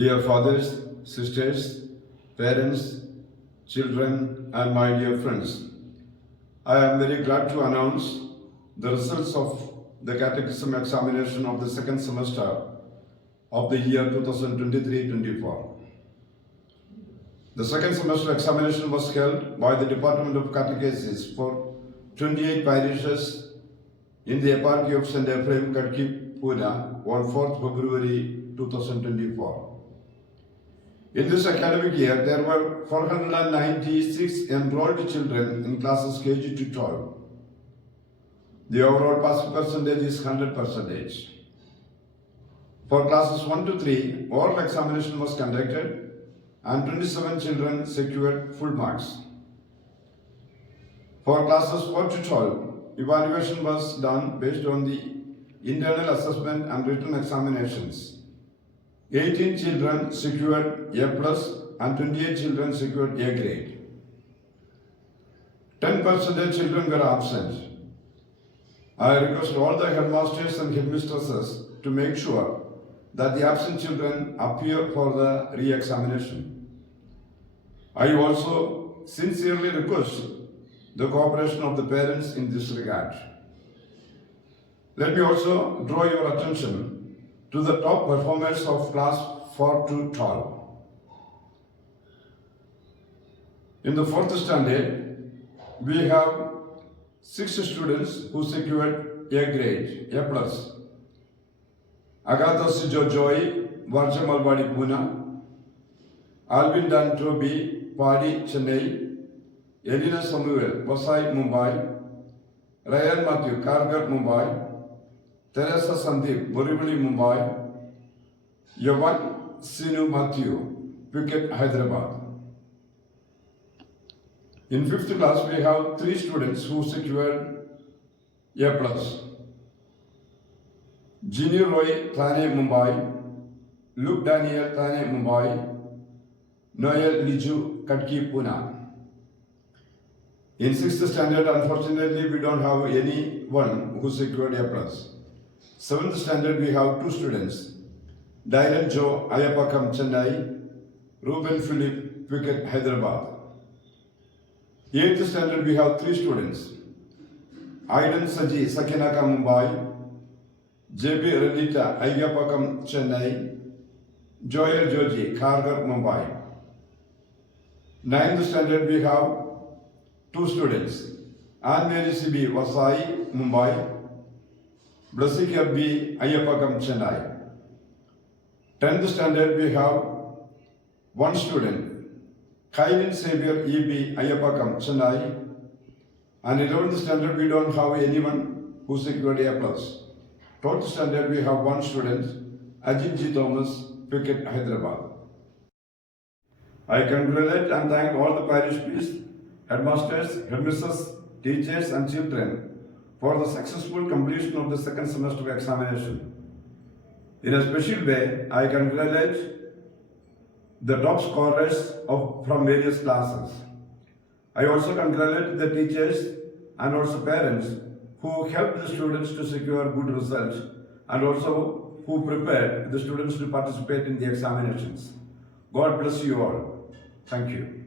Dear fathers, sisters, parents, children, and my dear friends, I am very glad to announce the results of the Catechism examination of the second semester of the year 2023-24. The second semester examination was held by the Department of Catechesis for 28 parishes in the eparchy of St. Ephraim, Kadki, Pune on 4th February 2024. In this academic year, there were 496 enrolled children in classes KG to 12. The overall passing percentage is 100%. For classes 1 to 3, oral examination was conducted and 27 children secured full marks. For classes 4 to 12, evaluation was done based on the internal assessment and written examinations. 18 children secured A plus and 28 children secured A grade. 10% children were absent. I request all the headmasters and headmistresses to make sure that the absent children appear for the re-examination. I also sincerely request the cooperation of the parents in this regard. Let me also draw your attention to the top performers of class 4 to 12. In the 4th standard, we have 6 students who secured A grade, A plus. Agathos Joy, Varjamalwadi, Pune; Alvin Dan Toby, Padi, Chennai; Elina Samuel, Vasai, Mumbai; Ryan Matthew, Kargar, Mumbai; Teresa Sandeep, Borivali, Mumbai; Yavan Sinu Matthew, Phuket, Hyderabad. In 5th class, we have 3 students who secured A plus. Ginny Roy, Thane, Mumbai; Luke Daniel, Thane, Mumbai; Noel Liju, Kadki, Pune. In 6th standard, unfortunately, we don't have anyone who secured A plus. 7th standard, we have 2 students: Dylan Joe, Ayapakam, Chennai; Ruben Philip, Phuket, Hyderabad. 8th standard, we have 3 students: Aiden Saji, Sakinaka, Mumbai; JB Renita, Ayapakam, Chennai; Joel Joji, Kharghar, Mumbai. 9th standard, we have 2 students: Anne Mary Sibi, Vasai, Mumbai; Blessing Abbi, Ayapakam, Chennai. 10th standard, we have 1 student: Kailin Xavier E.B., Ayapakam, Chennai. And 11th standard, we don't have anyone who secured A plus. 12th standard, we have 1 student: Ajit G. Thomas, Phuket, Hyderabad. I congratulate and thank all the parish priests, headmasters, headmistresses, teachers, and children for the successful completion of the second semester examination. In a special way, I congratulate the top scorers from various classes. I also congratulate the teachers and also parents who helped the students to secure good results and also who prepared the students to participate in the examinations. God bless you all. Thank you.